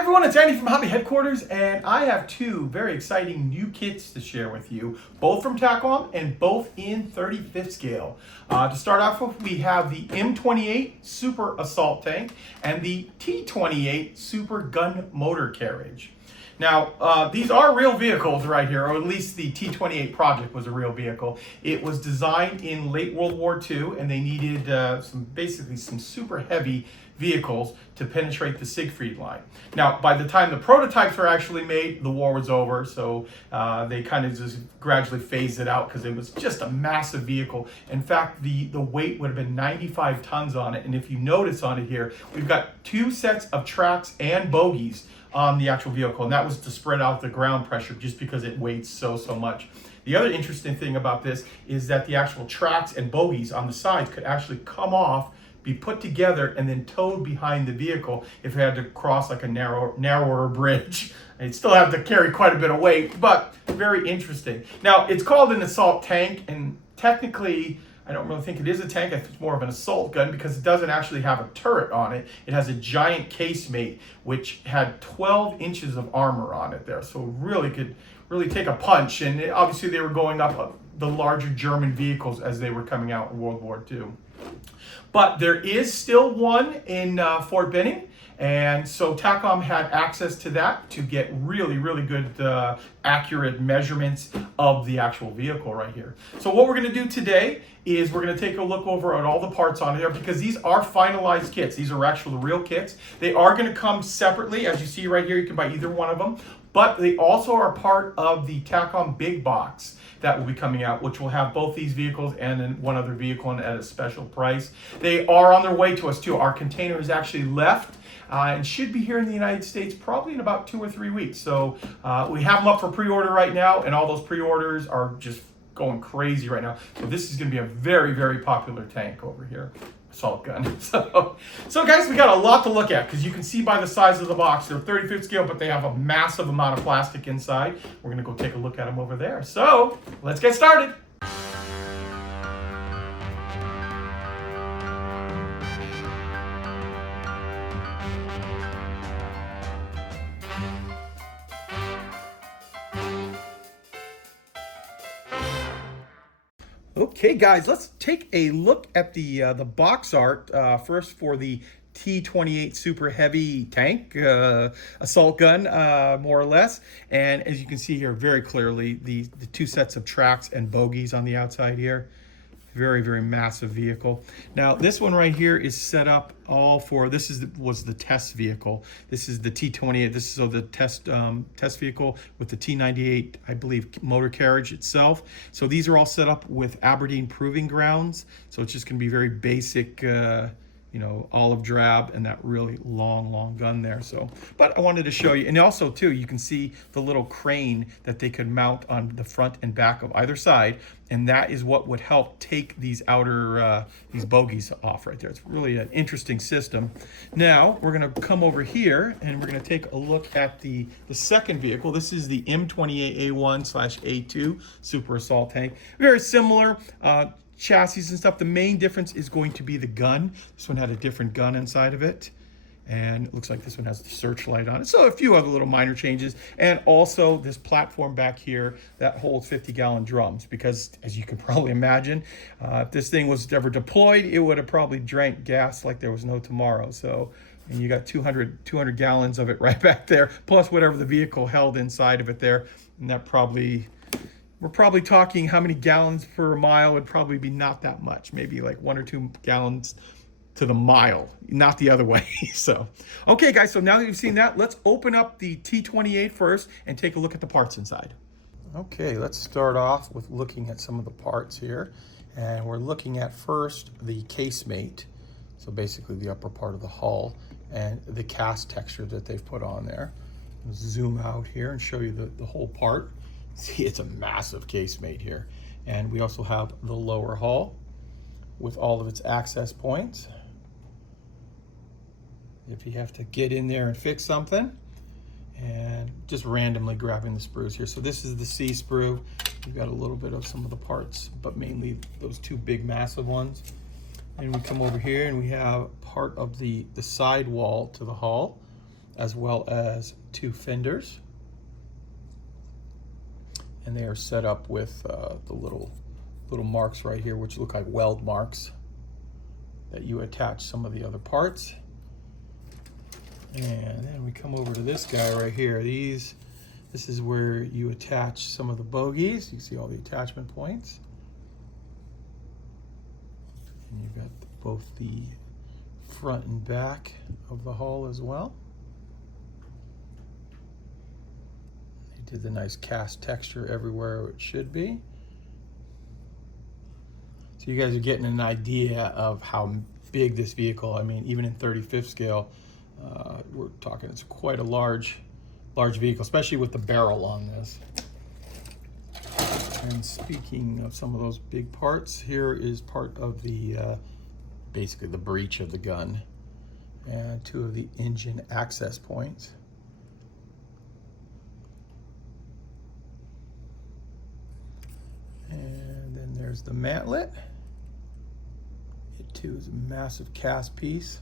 everyone, it's Andy from Hobby Headquarters, and I have two very exciting new kits to share with you, both from Takom and both in 35th scale. To start off with, we have the M28 Super Assault Tank and the T28 Super Gun Motor Carriage. Now, these are real vehicles right here, or at least the T28 project was a real vehicle. It was designed in late World War II, and they needed basically some super heavy vehicles to penetrate the Siegfried line. Now, by the time the prototypes were actually made, the war was over, so they kind of just gradually phased it out because it was just a massive vehicle. In fact, the weight would have been 95 tons on it, and if you notice on it here, we've got two sets of tracks and bogies on the actual vehicle, and that was to spread out the ground pressure just because it weighs so much. The other interesting thing about this is that the actual tracks and bogies on the sides could actually come off, be put together, and then towed behind the vehicle if it had to cross like a narrower bridge. It'd still have to carry quite a bit of weight, but very interesting. Now, it's called an assault tank, and technically, I don't really think it is a tank. I think it's more of an assault gun because it doesn't actually have a turret on it. It has a giant casemate which had 12 inches of armor on it there, so it really could take a punch. And obviously they were going up the larger German vehicles as they were coming out in World War II. But there is still one in Fort Benning, and so Takom had access to that to get really good accurate measurements of the actual vehicle right here. So what we're going to do today is we're going to take a look over at all the parts on here, because these are finalized kits. These are actual real kits. They are going to come separately. As you see right here, you can buy either one of them, but they also are part of the Takom big box that will be coming out, which will have both these vehicles and then one other vehicle at a special price. They are on their way to us too. Our container is actually left and should be here in the United States probably in about 2 or 3 weeks. So we have them up for pre-order right now, and all those pre-orders are just going crazy right now. So this is going to be a very popular tank over here. Assault gun. So guys, we got a lot to look at, because you can see by the size of the box, they're 35th scale, but they have a massive amount of plastic inside. We're going to go take a look at them over there. So let's get started. Okay guys, let's take a look at the box art first for the T28 super heavy tank assault gun, more or less. And as you can see here very clearly, the two sets of tracks and bogies on the outside here. Very massive vehicle. Now this one right here is set up all for, was the test vehicle. This is the T28. This is the test vehicle with the T98, I believe, motor carriage itself. So these are all set up with Aberdeen Proving Grounds. So it's just going to be very basic, olive drab and that really long gun there. So, but I wanted to show you, and also too, you can see the little crane that they could mount on the front and back of either side, and that is what would help take these outer these bogies off right there. It's really an interesting system. Now we're going to come over here and we're going to take a look at the second vehicle. This is the M28A1/A2 Super Assault Tank. Very similar chassis and stuff. The main difference is going to be the gun. This one had a different gun inside of it, and it looks like this one has the searchlight on it. So a few other little minor changes, and also this platform back here that holds 50-gallon drums, because as you can probably imagine, if this thing was ever deployed, it would have probably drank gas like there was no tomorrow. So, and you got 200 gallons of it right back there, plus whatever the vehicle held inside of it there, and that we're probably talking how many gallons per mile would probably be not that much, maybe like 1 or 2 gallons to the mile, not the other way. So, okay guys, so now that you've seen that, let's open up the T28 first and take a look at the parts inside. Okay, let's start off with looking at some of the parts here. And we're looking at first the casemate, so basically the upper part of the hull, and the cast texture that they've put on there. I'll zoom out here and show you the whole part. See, it's a massive casemate here. And we also have the lower hull with all of its access points. If you have to get in there and fix something, and just randomly grabbing the sprues here. So this is the C sprue. We've got a little bit of some of the parts, but mainly those two big massive ones. And we come over here and we have part of the side wall to the hull. as well as 2 fenders. And they are set up with the little marks right here, which look like weld marks that you attach some of the other parts. And then we come over to this guy right here. This is where you attach some of the bogies. You see all the attachment points. And you've got both the front and back of the hull as well. They did the nice cast texture everywhere it should be. So you guys are getting an idea of how big this vehicle, I mean, even in 35th scale, we're talking it's quite a large vehicle, especially with the barrel on this. And speaking of some of those big parts, here is part of the, basically the breech of the gun, and 2 of the engine access points. And then there's the mantlet. It too is a massive cast piece.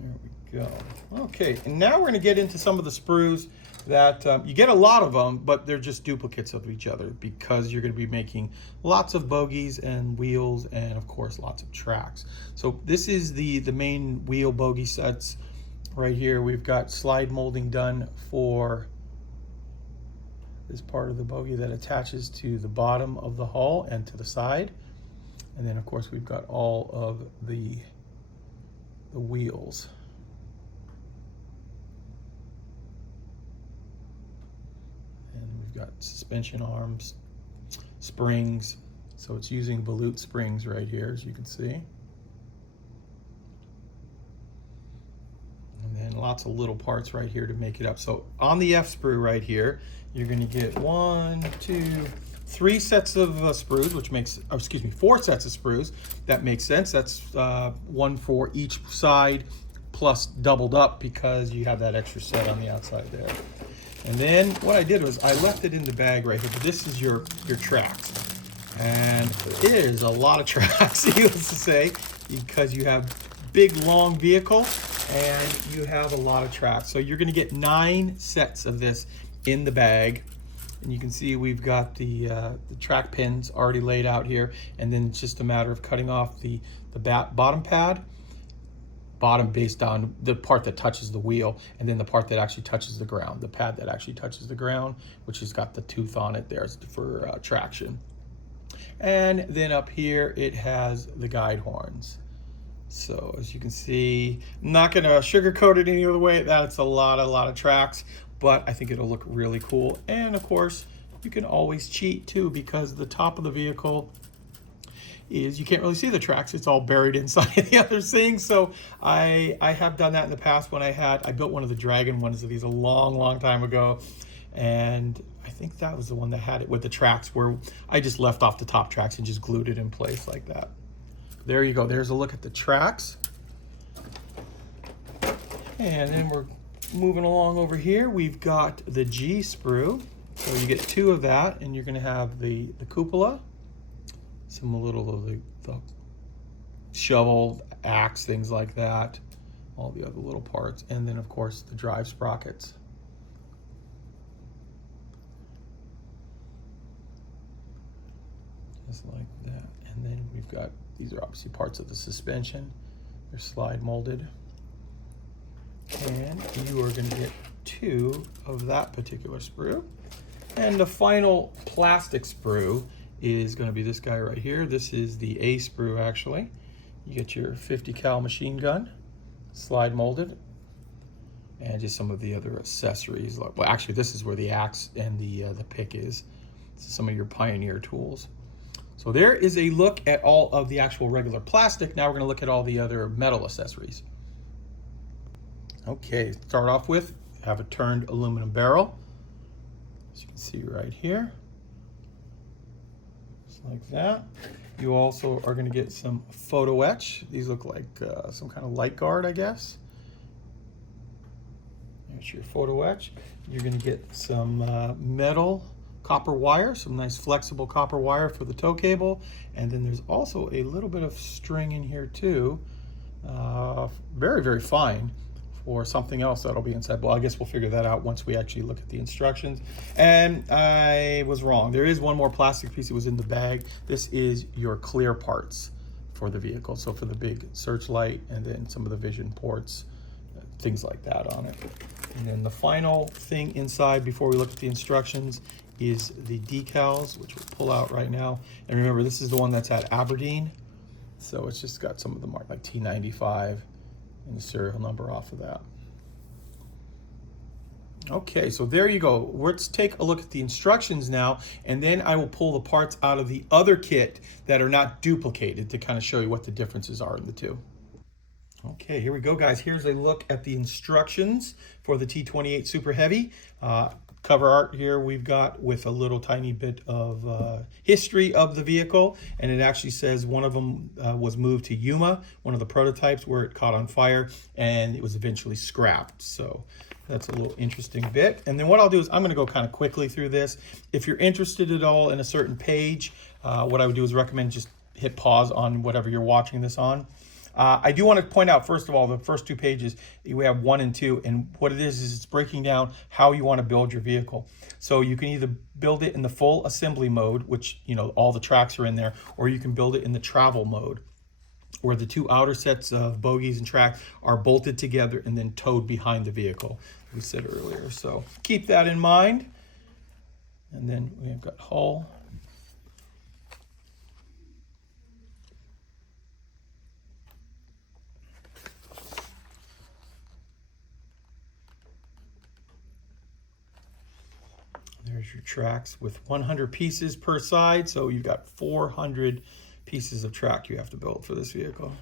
There we go. Okay, and now we're going to get into some of the sprues that you get a lot of them, but they're just duplicates of each other because you're going to be making lots of bogies and wheels and, of course, lots of tracks. So this is the main wheel bogie sets right here. We've got slide molding done for this part of the bogie that attaches to the bottom of the hull and to the side. And then, of course, we've got all of the wheels. And we've got suspension arms, springs. So it's using volute springs right here, as you can see. And then lots of little parts right here to make it up. So on the F sprue right here, you're going to get 1, 2, 3 sets of sprues, which makes, oh, excuse me, 4 sets of sprues. That makes sense. That's 1 for each side, plus doubled up because you have that extra set on the outside there. And then what I did was I left it in the bag right here, but this is your tracks. And it is a lot of tracks, needless to say, because you have big, long vehicle and you have a lot of tracks. So you're going to get 9 sets of this in the bag. And you can see we've got the track pins already laid out here, and then it's just a matter of cutting off the bottom pad, bottom based on the part that touches the wheel, and then the part that actually touches the ground, the pad that actually touches the ground, which has got the tooth on it there for traction. And then up here it has the guide horns. So as you can see, I'm not going to sugarcoat it any other way. That's a lot of tracks, but I think it'll look really cool. And of course, you can always cheat too, because the top of the vehicle is, you can't really see the tracks. It's all buried inside the other things. So I have done that in the past when I built one of the Dragon ones of these a long time ago. And I think that was the one that had it with the tracks, where I just left off the top tracks and just glued it in place like that. There you go. There's a look at the tracks. And then we're moving along over here. We've got the G sprue. So you get 2 of that, and you're going to have the cupola, some little of the shovel, axe, things like that, all the other little parts, and then of course the drive sprockets. Just like that. And then we've got, these are obviously parts of the suspension. They're slide molded. And you are going to get 2 of that particular sprue. And the final plastic sprue is going to be this guy right here. This is the A sprue, actually. You get your 50 cal machine gun, slide molded, and just some of the other accessories. Well, actually, this is where the axe and the pick is. This is some of your Pioneer tools. So there is a look at all of the actual regular plastic. Now we're going to look at all the other metal accessories. Okay, start off with, have a turned aluminum barrel, as you can see right here, just like that. You also are going to get some photo etch. These look like some kind of light guard, I guess. There's your photo etch. You're going to get some metal copper wire, some nice flexible copper wire for the tow cable, and then there's also a little bit of string in here too. very, very fine for something else that'll be inside. Well, I guess we'll figure that out once we actually look at the instructions. And I was wrong. There is one more plastic piece that was in the bag. This is your clear parts for the vehicle. So for the big searchlight and then some of the vision ports, things like that on it. And then the final thing inside before we look at the instructions is the decals, which we'll pull out right now. And remember, this is the one that's at Aberdeen. So it's just got some of the mark like T95 and the serial number off of that. Okay, so there you go. Let's take a look at the instructions now, and then I will pull the parts out of the other kit that are not duplicated to kind of show you what the differences are in the two. Okay, here we go, guys. Here's a look at the instructions for the T28 Super Heavy. Cover art here we've got with a little tiny bit of history of the vehicle, and it actually says one of them was moved to Yuma, one of the prototypes, where it caught on fire and it was eventually scrapped. So that's a little interesting bit. And then what I'll do is I'm going to go kind of quickly through this. If you're interested at all in a certain page, what I would do is recommend just hit pause on whatever you're watching this on. I do want to point out, first of all, the first two pages, we have 1 and 2, and what it is it's breaking down how you want to build your vehicle. So you can either build it in the full assembly mode, which, you know, all the tracks are in there, or you can build it in the travel mode, where the two outer sets of bogies and tracks are bolted together and then towed behind the vehicle, we said earlier. So keep that in mind. And then we've got hull. There's your tracks with 100 pieces per side, so you've got 400 pieces of track you have to build for this vehicle.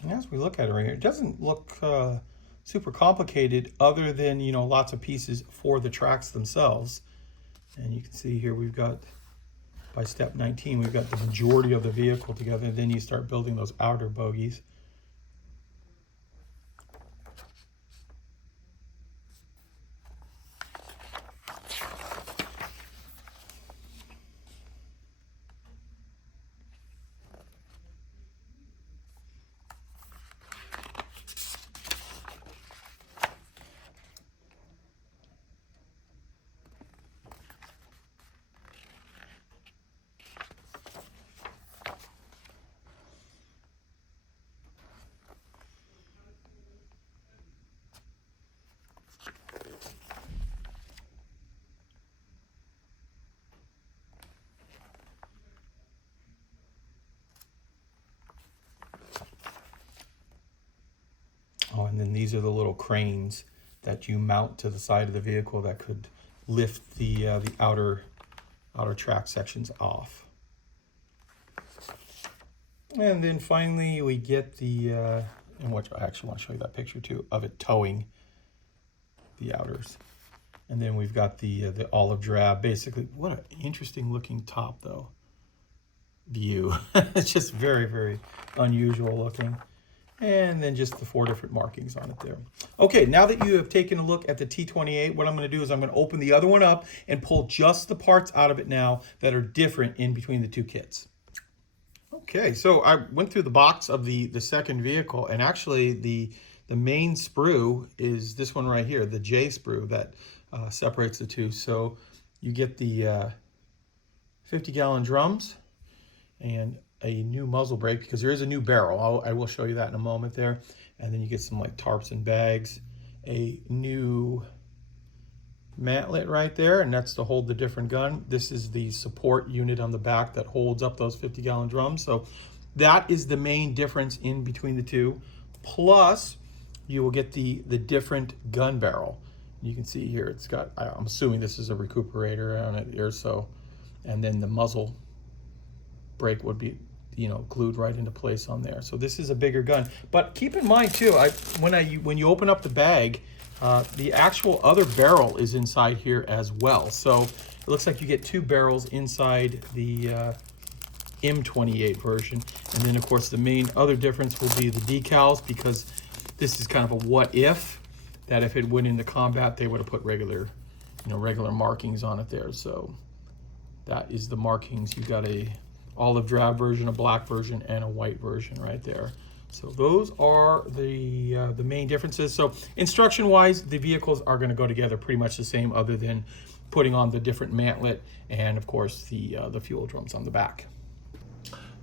And as we look at it right here, it doesn't look super complicated other than, you know, lots of pieces for the tracks themselves. And you can see here we've got, by step 19, we've got the majority of the vehicle together, and then you start building those outer bogies. Oh, and then these are the little cranes that you mount to the side of the vehicle that could lift the outer track sections off. And then finally we get the, and which I actually want to show you that picture too, of it towing the outers. And then we've got the olive drab. Basically, what an interesting looking top though. View. It's just very, very unusual looking. And then just the 4 different markings on it there. Okay, now that you have taken a look at the T28, what I'm going to do is I'm going to open the other one up and pull just the parts out of it now that are different in between the two kits. Okay, so I went through the box of the second vehicle, and actually the main sprue is this one right here, the J sprue that separates the two. So you get the 50-gallon drums and a new muzzle brake, because there is a new barrel. I will show you that in a moment there. And then you get some like tarps and bags, a new mantlet right there, and that's to hold the different gun. This is the support unit on the back that holds up those 50-gallon drums. So that is the main difference in between the two. Plus, you will get the different gun barrel. You can see here, it's got, I'm assuming this is a recuperator on it here, so, and then the muzzle brake would be, you know, glued right into place on there. So this is a bigger gun. But keep in mind too, when you open up the bag, the actual other barrel is inside here as well. So it looks like you get 2 barrels inside the M28 version. And then of course the main other difference will be the decals, because this is kind of a what if, that if it went into combat, they would have put regular markings on it there. So that is the markings. You got a olive drab version, a black version, and a white version right there. So those are the main differences. So instruction-wise, the vehicles are going to go together pretty much the same, other than putting on the different mantlet and of course the fuel drums on the back.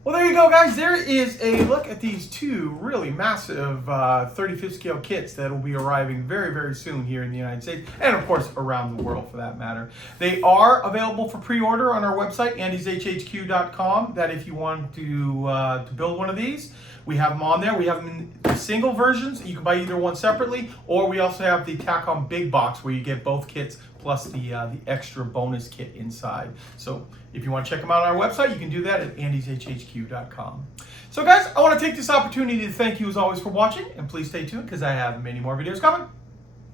Well, there you go, guys. There is a look at these 2 really massive 35th scale kits that will be arriving very, very soon here in the United States, and of course around the world for that matter. They are available for pre-order on our website, andyshhq.com. That if you want to build one of these, we have them on there. We have them in single versions. You can buy either one separately, or we also have the Takom big box where you get both kits plus the extra bonus kit inside. So if you want to check them out on our website, you can do that at andyshhq.com. So guys, I want to take this opportunity to thank you as always for watching, and please stay tuned because I have many more videos coming.